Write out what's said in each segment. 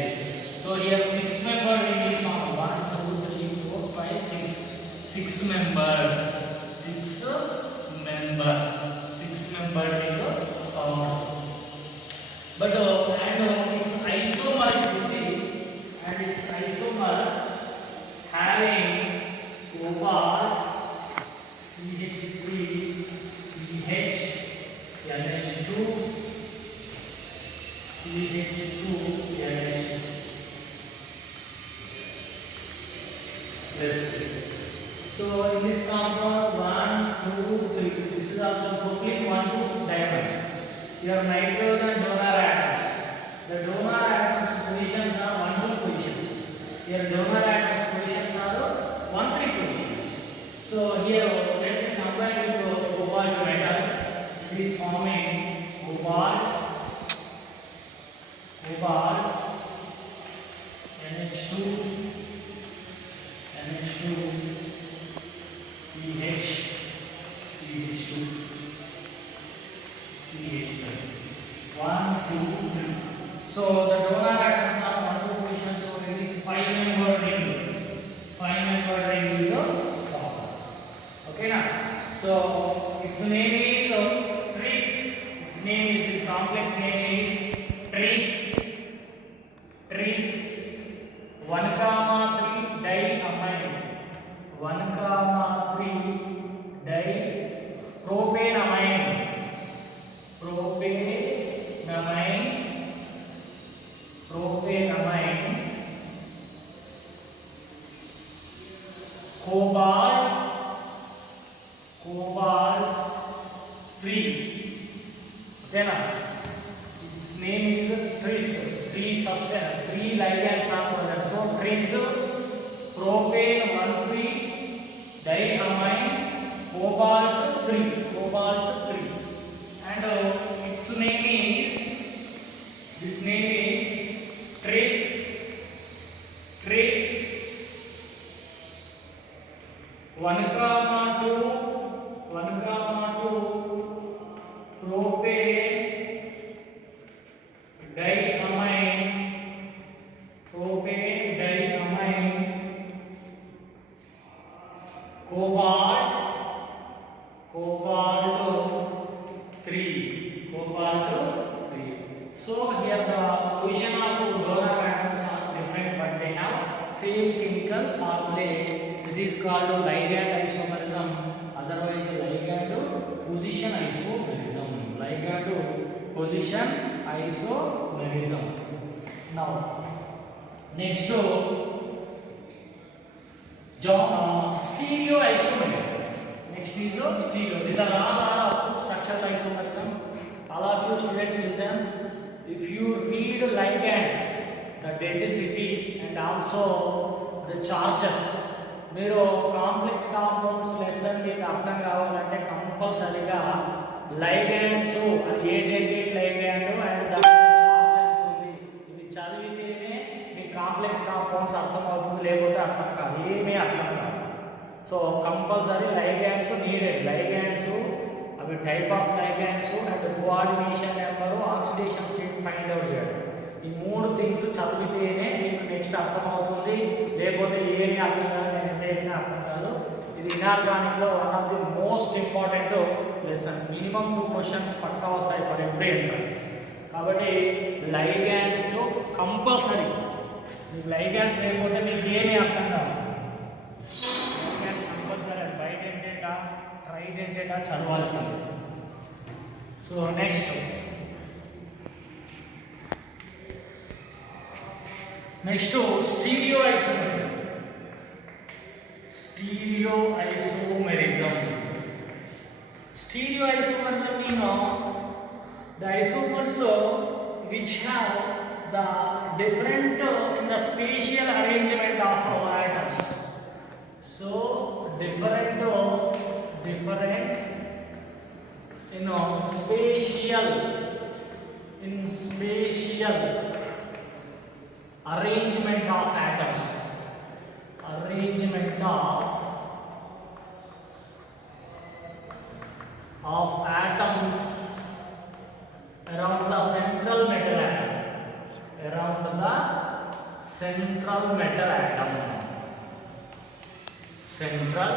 this. So here 6 member ring is found. 1, 2, 3, 4, 5, 6. 6 member. 6 member. 6 member ring found. But and its isomer you see, and its isomer having cobalt CH3 CH NH2 CH2 NH2 plus 3. So in this compound 1, 2, 3. This is also propylene 1, 2 diamond. Here nitrogen and donor atoms. The donor atoms positions are 1, 2 positions. Here donor atoms positions are 1, 3 positions. So here let me combine with cobalt metal. It is forming cobalt NH2 CH CH2 CH3. 1, 2, 3. So the donor atoms are 1, 2 positions. So it is 5-member ring. 5-member ring is formed. Okay now. So its name is tris. Its name is, this complex name is tris. Tris. 1, 3 diamine. 1, 3 propanamine. Cobalt 3. Okay na? Its name is tris. 3 substance, 3 ligands are present. So tris, propane 1, 3 diamine, cobalt 3. And its name is, this name is tris 1, 2 propane diamine cobalt 3. So here the position of donor atoms are different, but they have same chemical formulae. This is called ligand isomerism, otherwise ligand position isomerism. Now next to stereoisomerism. Next is stereo. These are all up to structural isomerism. All of you students listen. If you read ligands, the density and also the charges, మీరు complex compounds lesson మీకు అర్థం కావాలంటే కంపల్సరీగా ligands అది ఏంటంటే ligand and దాని charge ఎంత ఉంది ఇవి చదివితేనే మీకు కాంప్లెక్స్ కాంపౌండ్స్ అర్థమవుతుంది, లేకపోతే అర్థం కాదు, ఏమీ అర్థం కాదు. So compulsory ligands needed. Ligands అవి type of ligands and coordination number, oxidation state find out చేయడం. ఈ 3 థింగ్స్ చదివితేనే మీకు నెక్స్ట్ అర్థమవుతుంది, లేకపోతే ఏమీ అర్థం కాదు, నేను ఎంత చెప్పినా అర్థం కాదు. ఇది ఇనార్గానిక్లో one of the most important lesson. Minimum 2 questions పక్కా వస్తాయి ఫర్ ఎవ్రీ ఎంట్రన్స్. కాబట్టి లైగాండ్స్ కంపల్సరీ. మీకు లైగాండ్స్ లేకపోతే మీకు ఏమీ అర్థం కాదు. లైగాండ్స్ కంపల్సరీ బైడెంటేటా ట్రైడెంటేటా చదవాల్సింది. So next stereoisomerism. Stereoisomerism means the isomers which have the different in the spatial arrangement of atoms. So different spatial arrangement of atoms. Arrangement of atoms around the central metal atom. Around the central metal atom. Central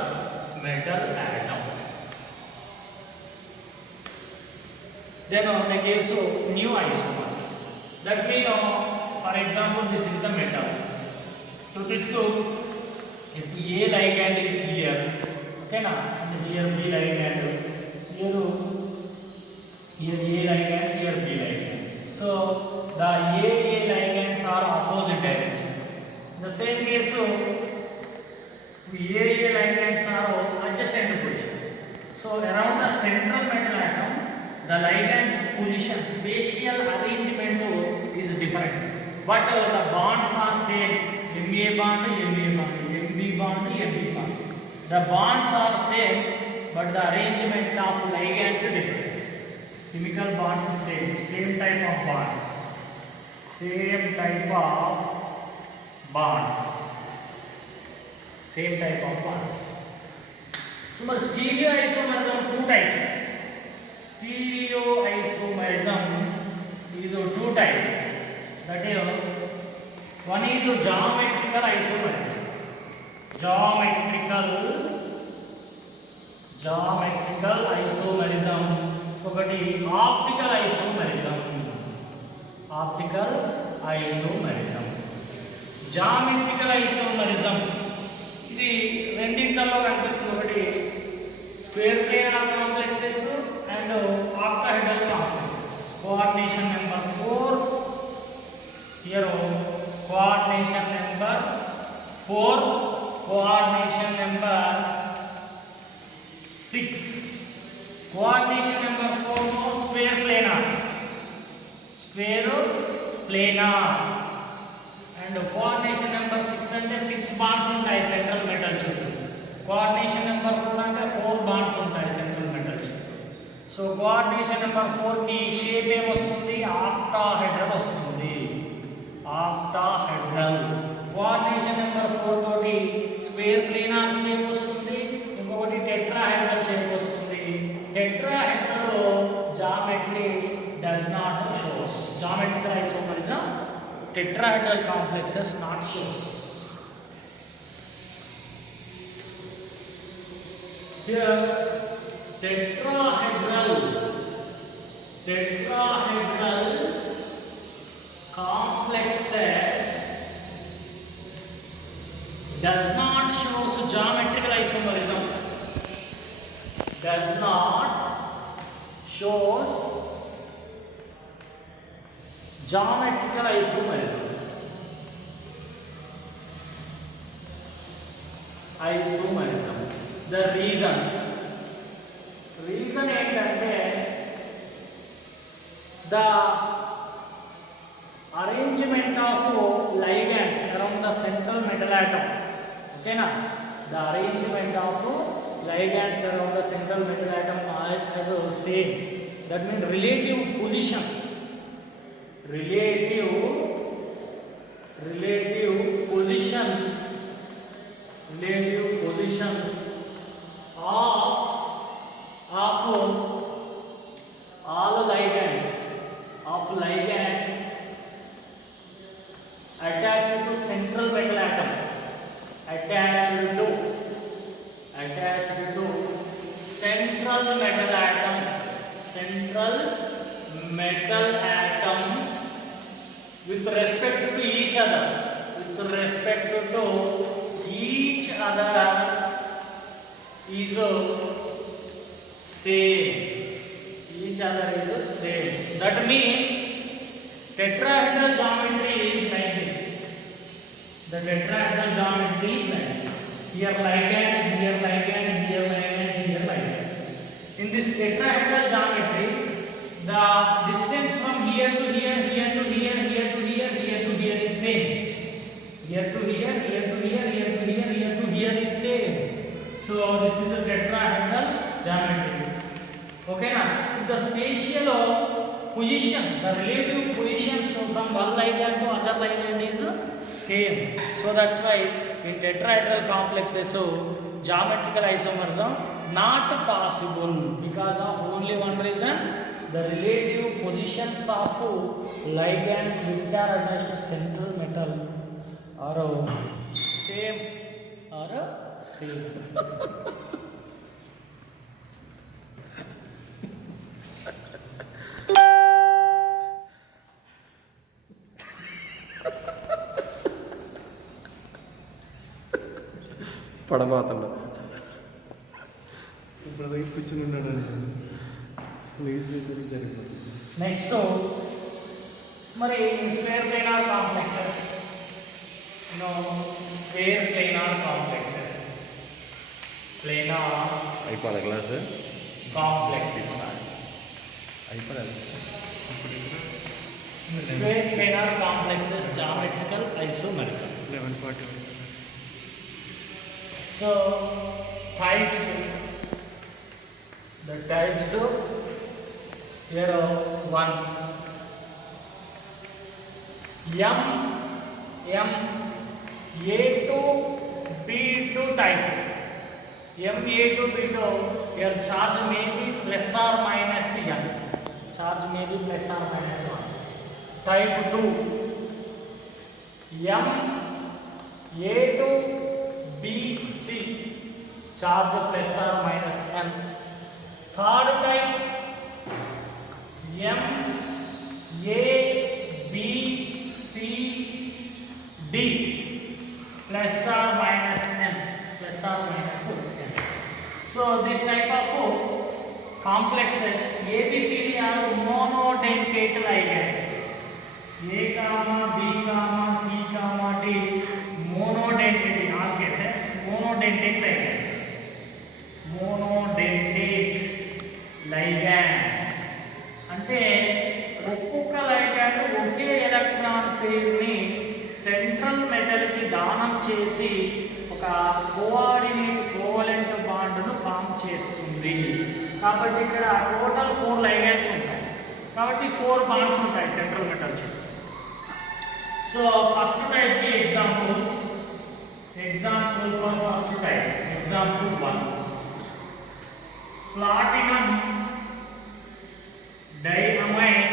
metal atom. Then they give so new isomers. That means, for example, this is the metal. So this if A ligand is here, okay na? Here B ligand, here A ligand, here B ligand. So the A ligands are opposite direction. The same case, A ligands are adjacent position. So around the central metal atom, the ligand's position, spatial arrangement is different, but the bonds are same. Ma bond, Mb bond, Mb bond. The bonds are same, but the arrangement of ligands is different. Chemical bonds are same type of bonds. Same type of bonds. Same type of bonds. So, stereoisomerism two types. Stereoisomerism is two types. That is, one is geometrical isomerism. Geometrical isomerism. Okati optical isomerism. Optical isomerism. Geometrical isomerism. ఇది రెండింటిలో కనిపిస్తుంది. ఒకటి square planar complexes and octahedral complexes. Coordination number 4 here. Coordination number 4, coordination number 6. Coordination number 4 no square planar, and coordination number 6 ante 6 bonds untayi central metal chuttu. Coordination number 4 ante 4 bonds untayi central metal chuttu. So coordination number 4 ki shape em vastundi, octahedral vastundi. Octahedral. Coordination number 4 toti square planar shape vastundi, inkokati tetrahedral shape vastundi. Tetrahedral lo geometry does not shows. Geometrical isomerism tetrahedral complexes not shows. Here tetrahedral complexes does not shows geometrical isomerism. Does not shows geometrical isomerism. The reason ఏంటంటే the arrangement of ligands around the central metal atom. Okay na? The arrangement of ligands around the central metal atom as a same. That means relative positions of all ligands attached to central metal atom, attached to central metal atom with respect to each other, is same. Each other is same. That means tetrahedral geometry is like this. The tetrahedral geometry is like this. Here ligand, here ligand, here ligand, here ligand. In this tetrahedral geometry, the distance from here to here, here to here, here to here, here to here is same. Here to here, here to here, here to here, here to here is same. So this is the tetrahedral geometry. Okay na? The spatial position, the relative positions from one ligand to other ligand is same. So that's why in tetrahedral complexes, geometrical isomerism not possible because of only one reason, the relative positions of ligands which are attached to central metal are same or same. పడబాతండ ఇప్పుడు కూర్చున్నాడు జరిగిపోతుంది. Next మరి square planar complexes, square planar complexes, planar అయిపోదా class complex, అయిపోలేదు. Square planar complexes geometrical isomerical. 11:40. So types, the types here are 1 M A to B to type. M A to B to, your charge may be plus or minus n, charge may be plus or minus 1. Type 2 M A to B C, charge plus or minus n. Third type M A B C D, plus or minus n, plus or minus n. So this type of complexes ABCD are monodentate ligands. A comma B comma C comma D, monodentate, in all cases monodentate ligands. Monodentate ligands అంటే ఒక్కొక్క ligand ఒకే electron పెయిర్ని central మెటల్కి దానం చేసి ఒక covalent బాండ్ను form చేస్తుంది. కాబట్టి ఇక్కడ total 4 ligands ఉంటాయి, కాబట్టి 4 బాండ్స్ ఉంటాయి సెంట్రల్ మెటల్కి. సో ఫస్ట్ టైప్కి examples, example for first type, example 1 platinum diamine,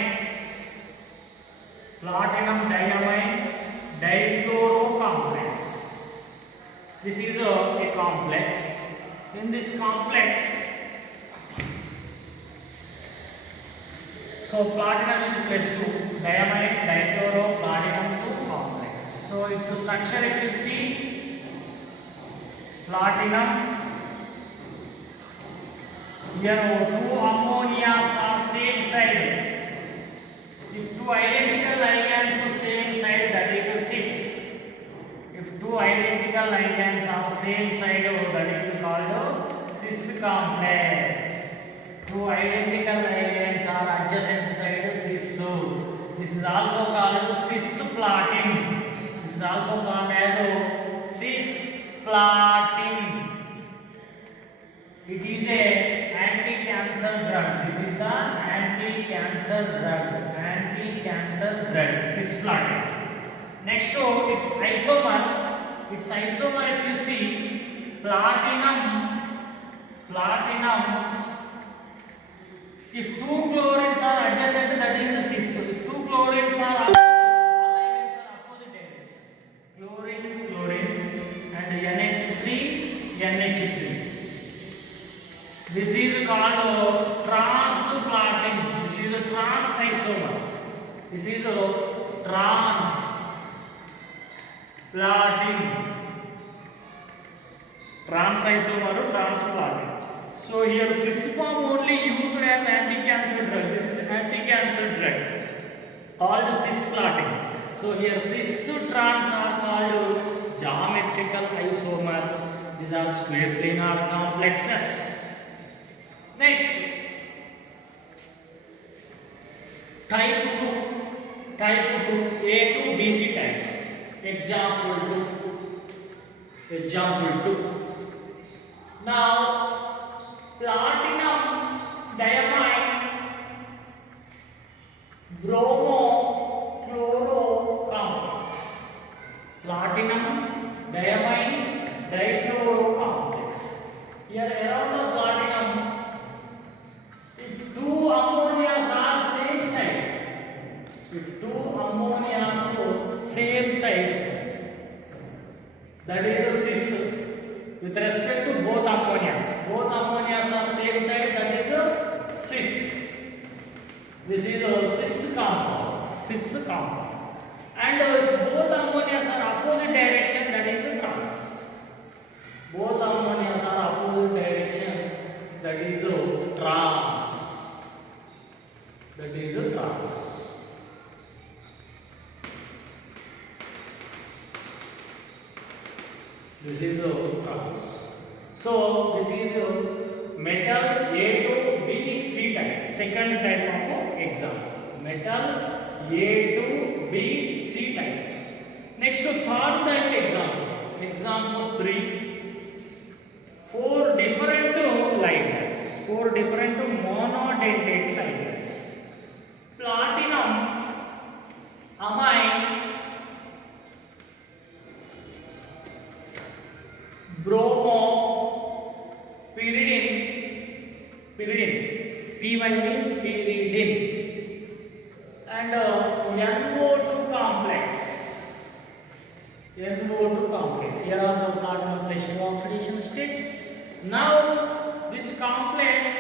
platinum diamine dichloro complex. This is a complex. In this complex, so platinum is plus 2, diamine dichloro platinum 2 complex. So its structure if you see, platinum, here 2 ammonias are same side. If 2 identical ligands are same side, that is a cis. If 2 identical ligands are same side, that is called a cis complex. 2 identical ligands are adjacent side, cis. This is also called cisplatin. This is also called as cisplatin. It is a anti-cancer drug. This is the anti-cancer drug. Anti-cancer drug, cisplatin. Next to its isomer. Its isomer, if you see, platinum. If 2 chlorines are adjacent, that is the cis. If 2 chlorines are opposite, all ligands are opposite direction. Chlorine, and NH3. This is called transplatin. This is a trans isomer. This is a transplatin. Trans isomer, transplatin. So here cis form only used as anti-cancer drug. This is anti-cancer drug called cisplatin. So here cis trans are called geometrical isomers. These are square planar complexes. Next, type 2, A to BC type. Example 2. Now, platinum diamine bromo chloro complex. Platinum diamine dichloro complex. Here around the platinum, if 2 ammonias side, that is a cis. With respect to both ammonias are same side, that is a cis. This is a cis compound. And if both ammonias are opposite direction, that is a trans. Both ammonias are opposite direction, that is a trans. That is a trans. This is a trans. So this is a metal A to B C type. Second type of example. Metal A to B C type. Next to third type example. Example 3. Four different ligands. Four different monodentate ligands. Platinum, amine, bromo, pyridine, pyridine, and NO2 complex. Here also platinum plus 2 oxidation state. Now this complex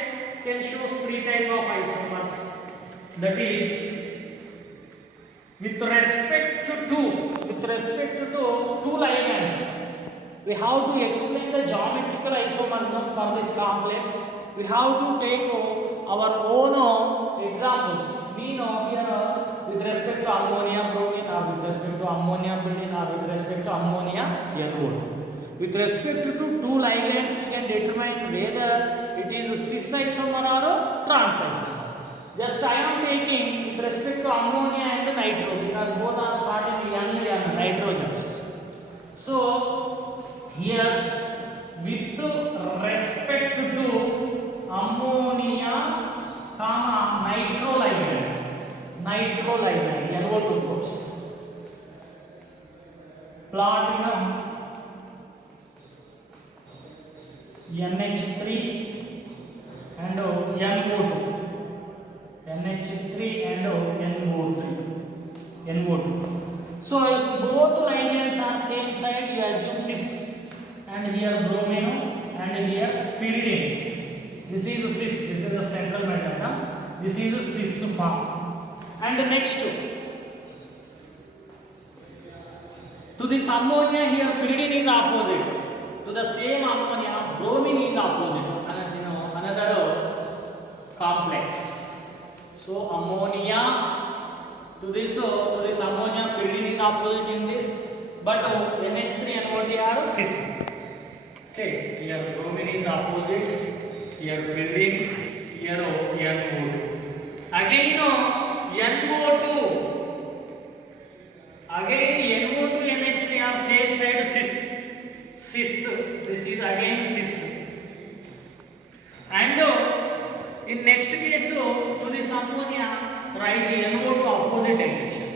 can show 3 type of isomers. That is, with respect to two ligands, we have to explain the geometrical isomerism for this complex. We have to take our own examples. We know here with respect to ammonia bromine, or with respect to ammonia pyridine, or with respect to ammonia NO2. With respect to two ligands, we can determine whether it is a cis isomer or a trans isomer. Just I am taking with respect to ammonia and nitro, because both are starting with nitrogens. So here with respect to ammonia, nitro ligand, NO2 groups. Platinum, NH3 and NO2. NH3 and NO2. So if both ligands are same side, you assume cis, and here bromine and here pyridine. This is a cis. This is the central metal. This is a cis form. And next to this ammonia, here pyridine is opposite. To the same ammonia, bromine is opposite. Another complex. So ammonia to this ammonia, pyridine is opposite in this, but NH3 and NO2 are cis. Okay, here bromine is opposite, here pyridine, here NO2. Again NO2, NH3 are same side, cis. This is again cis. And in next case, to this ammonia, write NO2 opposite direction.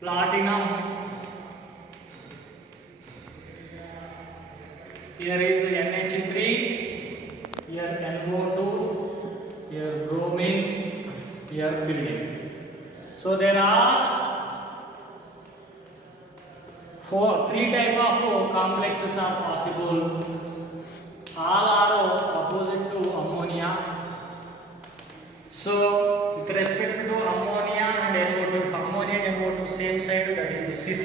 Platinum. Here is NH3, here NO2, here bromine, here pyridine. So there are three type of complexes are possible. All are opposite to ammonia. So with respect to ammonia and NO2, if ammonia and NO2 same side, that is cis,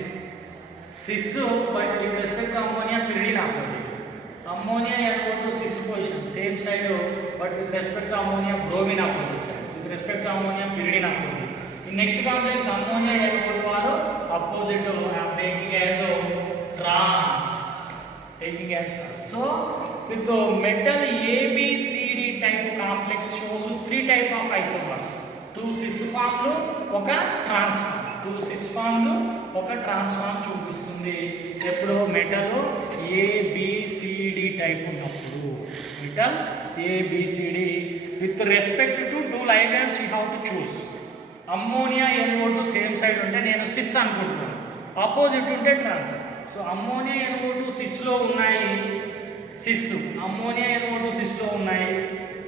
but with respect to ammonia, pyridine opposite. Ammonia NO2 cis position, same side, but with respect to ammonia, bromine opposite side. With respect to ammonia, pyridine opposite. In next complex, ammonia NO2 are opposite. I am taking as trans. So with the metal ABCD type complex shows 3 type of isomers. 2 cis forms, oka trans form. 2 cis forms, oka trans form చూపిస్తుంది. ఎప్పుడు metal ABCD type ఉన్నప్పుడు. Metal ABCD with respect to 2 ligands you have to choose. Ammonia NO2 same side ఉంటే నేను sys అనుకుంటున్నాను, opposite ఉంటే ట్రాన్స్. So ammonia NO2 సిస్లో ఉన్నాయి, ammonia NO2 సిస్లో ఉన్నాయి.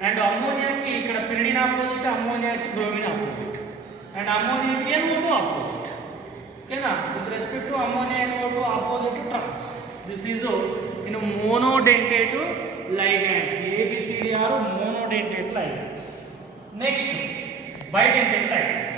And అమ్మోనియాకి ఇక్కడ పిరిడిన్ ఆపోజిట్, అమ్మోనియాకి బ్రోమిన్ ఆపోజిట్, అండ్ అమ్మోనియాకి NO2 ఆపోజిట్. ఓకేనా with respect to ammonia and O2 opposite trans this is in monodentate ligands ABCD are monodentate ligands. Next bidentate ligands.